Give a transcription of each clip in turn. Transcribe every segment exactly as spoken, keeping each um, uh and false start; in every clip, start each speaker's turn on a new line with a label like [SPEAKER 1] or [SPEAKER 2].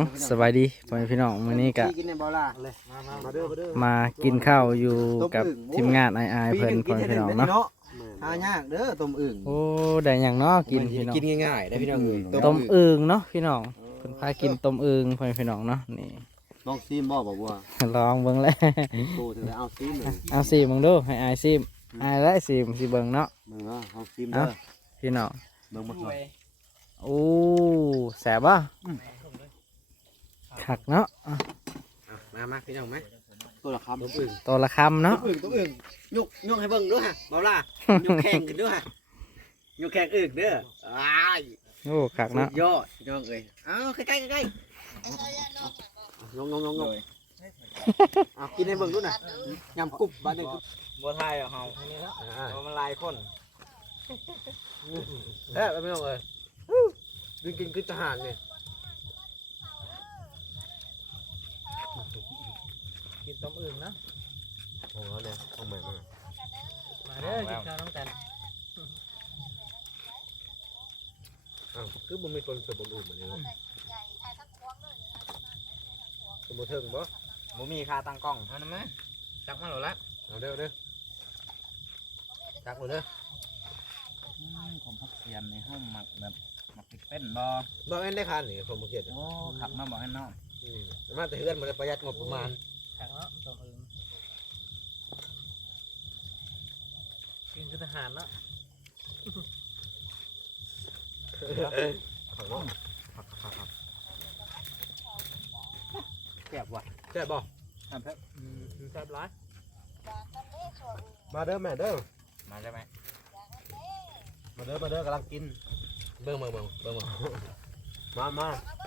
[SPEAKER 1] สบายดีพ่อแม่พี่น้องมื้อนี้ก็
[SPEAKER 2] กินในบ่อล่ะ
[SPEAKER 3] มามามาเด้อมาเด้อ
[SPEAKER 1] มากินข้าวอยู่กับทีมงานไอไอเพิ่นพ่อแม่พี่น้องเนาะ
[SPEAKER 2] หายากเด้อต้มอึ่ง
[SPEAKER 1] โอ้ได้หยังเนาะกินพี่น้อง
[SPEAKER 3] กินง่ายๆได้พี่น้องเอ้ย
[SPEAKER 1] ต้มอึ่งเนาะพี่น้องเพิ่นพากินต้มอึ่งพ่อแม่พี่น้องเนาะนี่
[SPEAKER 2] ลองซีมบ่บ่บัว
[SPEAKER 1] ลองเบิ่งเลย
[SPEAKER 2] โตถึงได้เอาซีมเลย
[SPEAKER 1] เอาซิมเบิ่งดูให้อายซิมอายและซิมสิเบิ่งเนาะ
[SPEAKER 2] มึงเนาะเอาซีมเด้อ
[SPEAKER 1] พี่น้อง
[SPEAKER 2] เบิ่งบ่ถอย
[SPEAKER 1] โอ้แซ่บบ่คักเนาะอ่ะ
[SPEAKER 3] มามาพี่น้องไหม
[SPEAKER 2] ตัวละคำ
[SPEAKER 3] ต้มอึ่ง
[SPEAKER 1] ตัวละคำเนาะ
[SPEAKER 2] ต้มอึ่งต้มอึ่งยกยกให้เบิ่งด้วยฮะบ่ล่ะยกแข่งกันด้วยฮะยกแข่งอึ่งเด้ออ้าย
[SPEAKER 1] โอ้คักเนาะ
[SPEAKER 2] ยอดพี่น้องเอ้ยเอาใกล้ๆใกล้ๆยงยงยงยงเอากินให้เบิ่งด้วยนะยำกุบบ้านนึง
[SPEAKER 4] บัวไทยเหรอเฮาเพราะมันลายคน
[SPEAKER 3] เอ๊ะพี่น้องเอ้ยดึงกินคือทหารนี่
[SPEAKER 4] กินต้มอึ่งนะ
[SPEAKER 3] ของเราเนี่ยของใหม่มา
[SPEAKER 4] มาเด้อกินข้าวน้องกัน
[SPEAKER 3] อ้าวคือบ่มีคนสมบูรณ์เหมือนนี้เนาะสมบูรณ์เถิงบ่
[SPEAKER 4] บ่มีค่าตั้งกล้องเท่านั้นไหมจักมาหรอละ
[SPEAKER 3] เอาเด้อเด้อจักหมดเด้อ
[SPEAKER 4] ผมพักเสียนในห้องหมักแบบหมักพริกเป็นบ่
[SPEAKER 3] บ่แม่นได้คันนี่ผมบ่เขียน
[SPEAKER 4] โอ้ขับมาบอกให้น้อง
[SPEAKER 3] อืมมาแต่เฮือนบ่ได้ประหยัดงบประมาณ
[SPEAKER 4] ขับเนาะต้มอึ่งกินคือทหารเนาะ
[SPEAKER 3] ผักบ่ผักผักผัก
[SPEAKER 4] แซ่บว่ะ
[SPEAKER 3] แซ่บบ่
[SPEAKER 4] แซ่บอืมแซ่บร้าย
[SPEAKER 3] มาเด้อแม่เด้อ
[SPEAKER 4] มาได้ไหม
[SPEAKER 3] มาเด้อมาเด้อกำลังกินเบิ่งเบิ่งเบิ่งเบิ่งเบิ่งมามา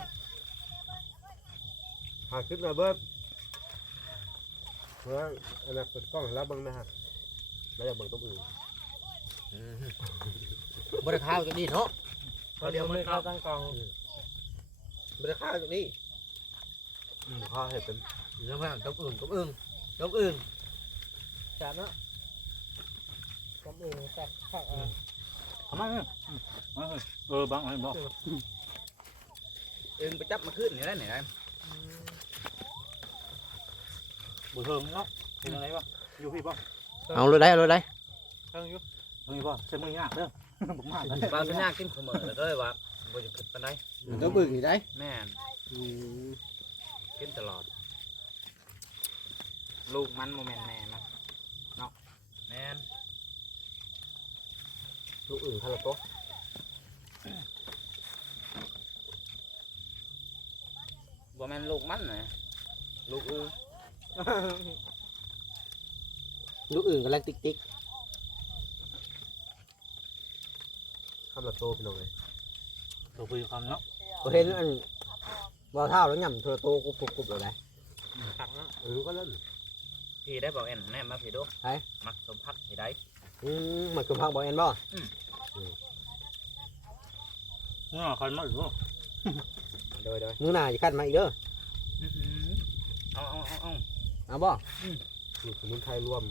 [SPEAKER 3] หาคลิปหน่อยเบิ้ลเพื่ออันนั้นเปิดกล้องแล้วเบิ่งนะฮะแล้วอย่าเบิ่งตัวอื่นบริข้าวจากนี่เนาะ
[SPEAKER 4] เดี๋ยวมันเข้าตั้งกล้อง
[SPEAKER 3] บริข้าวจากนี่ข้าวเห็ดเป็นเรื่องอะไรตัวอื่นตัวอื่นตัวอื่น
[SPEAKER 4] แซ่บเนาะต้มอึ่งแซ่บคักอ่ะ
[SPEAKER 5] ทำไมเนี่ยเออบังอะไรบอก
[SPEAKER 4] อึ่งไปจับมาขึ้นนี่ได้ไหนได้
[SPEAKER 5] บุญเทิงเนาะเป็นอะไรบ้างอยู่พี่บ้าง
[SPEAKER 2] เอาเลยได้เอาเลยได้
[SPEAKER 4] เพิ่งอยู่
[SPEAKER 5] เฮ้ยบ้างเส้นมือยากเด้อผมมากเลย
[SPEAKER 4] บางสัญญากินขมเหมือนเลยว่าบ่จะขึ้นปานใด
[SPEAKER 2] ต้มอึ่งนี่ได้
[SPEAKER 4] แม่นกินตลอด ลูกมันโมเมนแม่นะเนาะแม่น
[SPEAKER 3] ลูกอื่นคาราโต้
[SPEAKER 4] บ่แม่นลูกมันนะลูกอือ
[SPEAKER 2] ลูกอึ่งกำลังติ๊กติ๊ก
[SPEAKER 3] คาราโต้พี่น้องเลย
[SPEAKER 5] เราคุยกันเนาะ
[SPEAKER 2] ก็เห็นอันบ่เท่าแล้วย่ำโทรโตกุบกุบกุบเลยได้
[SPEAKER 4] ผักเนาะ
[SPEAKER 3] เออก็เล่น
[SPEAKER 4] พี่ได้บอกเอ็นแน่มาพี่ดูมักสมพักพี่ได้
[SPEAKER 2] อืมมันคือพักบ่เอ็นบ่
[SPEAKER 5] นี่ใครมาอีกวะ
[SPEAKER 4] โดยโดย
[SPEAKER 2] มื้อหน้าจะคัดมาอีกเด้อ
[SPEAKER 4] เอาเอาเอาเอา
[SPEAKER 2] เอาบ่
[SPEAKER 3] มีสมุนไพรรวม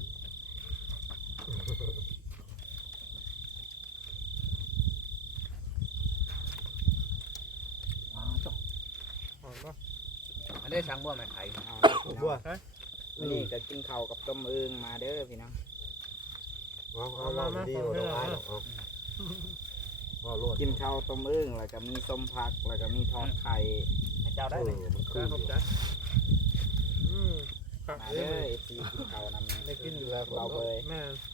[SPEAKER 4] อันนี้ช่างบ่แม่ไข่
[SPEAKER 3] บัว
[SPEAKER 4] นี่จะกินข้าวกับต้มอึ่งมาเด้อพี่น้อง
[SPEAKER 3] เอาเอาเอาดีเอาดอกไม้ดอกเอาเอาโลด
[SPEAKER 4] กินข้าวต้มอึ่งแล้วก็มีส้มผักแล้วก็มีทอดไข่ให้เจ้าได้
[SPEAKER 3] เอ
[SPEAKER 4] ไหม
[SPEAKER 3] อมันคืออยู่
[SPEAKER 4] มาเด้อเอฟซีกินข้าวนำ
[SPEAKER 3] ได้กินอยู่แล้ว
[SPEAKER 4] เราเลย
[SPEAKER 3] แม่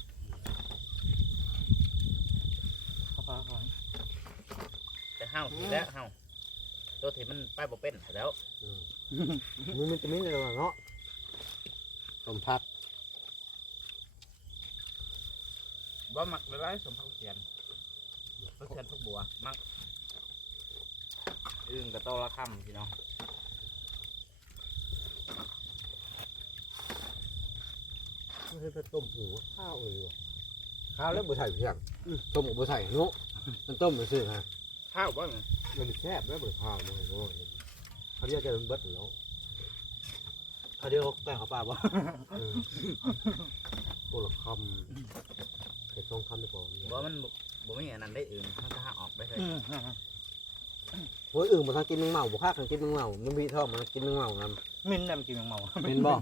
[SPEAKER 5] ข้าวปลาก่อน
[SPEAKER 4] แต่ห้าวทีแล้วห้าวตัวที่มันไปบ่เป็นแล้ว
[SPEAKER 2] มึงมันจะมีอะไรเนาะ
[SPEAKER 3] ต้มผัก
[SPEAKER 4] บ่มักเลยไรสมพักเขียนพักเขียนพักบัวมักอึ่งกับโตละคำพี่น้อง
[SPEAKER 3] ไม่ใช่ต้มหูข้าวเออข้าวแล้วบ่ใส่เพียงต้มบ่ใส่เนาะมันต้มมันซื่อฮะ
[SPEAKER 4] ข้าวบ้าง
[SPEAKER 3] มันแซ่บแล้วบ่ข้าวมันโอ้ยเขาเรียกจะมันเบิดแล้วเขาเรียกแป้งข้าวปลาบ่ตัวละคำเห็ดทองคำดีกว่า
[SPEAKER 4] บ่มันบ่บ่มีอันนั้นได้อึ่งมันจะหาออกได้เลย
[SPEAKER 3] โอ้ยอึ่งบ่ทันกินแมงเม่าบ่คักทันกินแมงเม่ามันมีท่อมันกินแมงเม่านํ
[SPEAKER 5] มินน่ะมันกินแมงเมา
[SPEAKER 3] เป็นบ่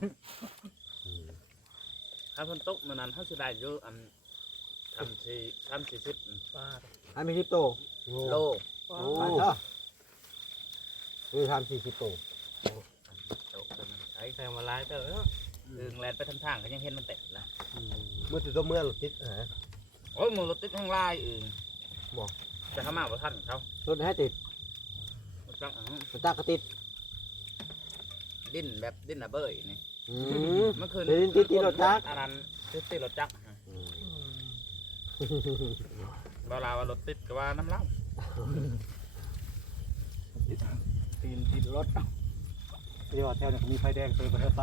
[SPEAKER 4] ถ้าเพิ่นตกมื้อนั้นเฮาสิได้อยู่อันทำสิทำสิสิบป้า
[SPEAKER 3] อันมีสิบโต
[SPEAKER 4] โล
[SPEAKER 3] โอ้ยเนาะคือทำสี่สิบโต
[SPEAKER 4] โตเป็นไอ้
[SPEAKER 5] แซงมาลายเตอร์
[SPEAKER 4] ดึงแลนไปทางทางก็ยังเห็นมันเต็มละ
[SPEAKER 3] เมื่อถึงตัวเมื่อรถติดฮะ
[SPEAKER 4] โอ้ยมึงรถติดข้างล่างอื่นจะเข้ามาบ่ทันเขา
[SPEAKER 3] รถให้ติด
[SPEAKER 4] บ่จังอัน
[SPEAKER 3] รถจักรก็ติด
[SPEAKER 4] ดิ้นแบบดิ้นอะเบ้ยนี่
[SPEAKER 3] อืม
[SPEAKER 4] เมื่อคืน
[SPEAKER 3] ดิ้นติดติดรถจักร
[SPEAKER 4] อันนั้นติดติดรถจักรเวลาว่ารถติดก็ว่าน้ำเล่า
[SPEAKER 5] ตีนติดรถที่ว่าแถวนี้มีไฟแดงเติมไปแล้วตา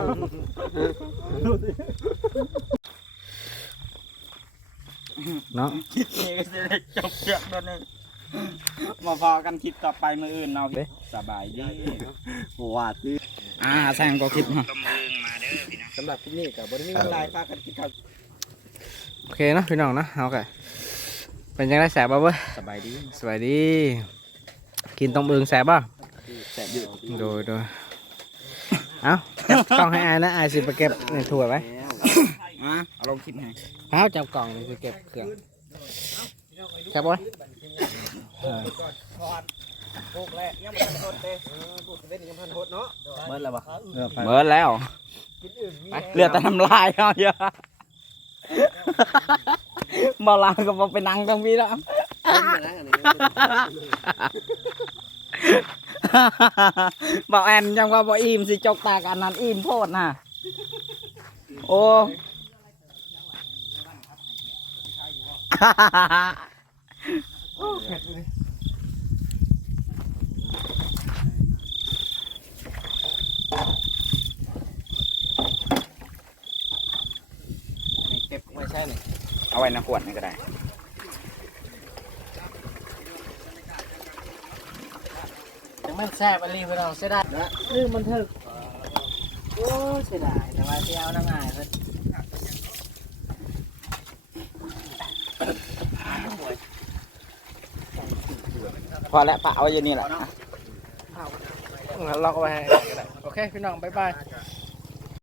[SPEAKER 1] เนาะ
[SPEAKER 4] คิดนี่ก็จะได้จบเรื่องแล้วนึงมาพอกันคิดต่อไปมืออื่นเนาะสบายดี
[SPEAKER 3] ว่าที่
[SPEAKER 1] อ่าแซงก็คิดมา
[SPEAKER 4] ต้มอึ่งมาเด้อพี่น้อง
[SPEAKER 2] สำหรับที่นี่กับบริมีอะไรพากันกินข้าว
[SPEAKER 1] โอเคเนาะพี่น้องเนาะเอาไก่เป็นยังไงแสบบ่เว้ย
[SPEAKER 2] สบายดี
[SPEAKER 1] สวัสดี กินต้มอึ่งแสบบ่
[SPEAKER 2] แสบอยู่
[SPEAKER 1] โดยโดยเอาจับกล่องให้อายนะอายสิไปเก็บในถ้วยไว้
[SPEAKER 4] อ่ะเอาลงคิดให้
[SPEAKER 1] เอาจับกล่องเลยสิเก็บเครื่องแซ่บบ่
[SPEAKER 4] ปลูกแรกยังไม่ทันโดนเตะ
[SPEAKER 2] พูดเล่นยังพันโหดเนาะ
[SPEAKER 4] เบิดแล้วบ่
[SPEAKER 1] เบิดแล้วเหลือแต่น้ำลายเอาเยอะบ่ลาก็บ่ไปนั่งตรงนี้แล้ว บอกแอนจังว่าบ่อิ่มสิจกตากันนั้นอิ่มโพดน่ะโอ้
[SPEAKER 2] เก็บไว้ใช่ไหม
[SPEAKER 4] เอาไว้ในขวดนี่ก็ได้
[SPEAKER 1] ยังไม่แซ่บอะไรเพื่อนเราเสียดายนะลืมมันถึกโอ้เสียดายแต่ว่าที่เอาน้ำง่ายเพิ่น
[SPEAKER 4] พอแล้วปะเอาอย่างนี้แหละ
[SPEAKER 1] เราก็ไปให้ก็ได้โอเคพี่น้องบ๊ายบาย
[SPEAKER 2] ก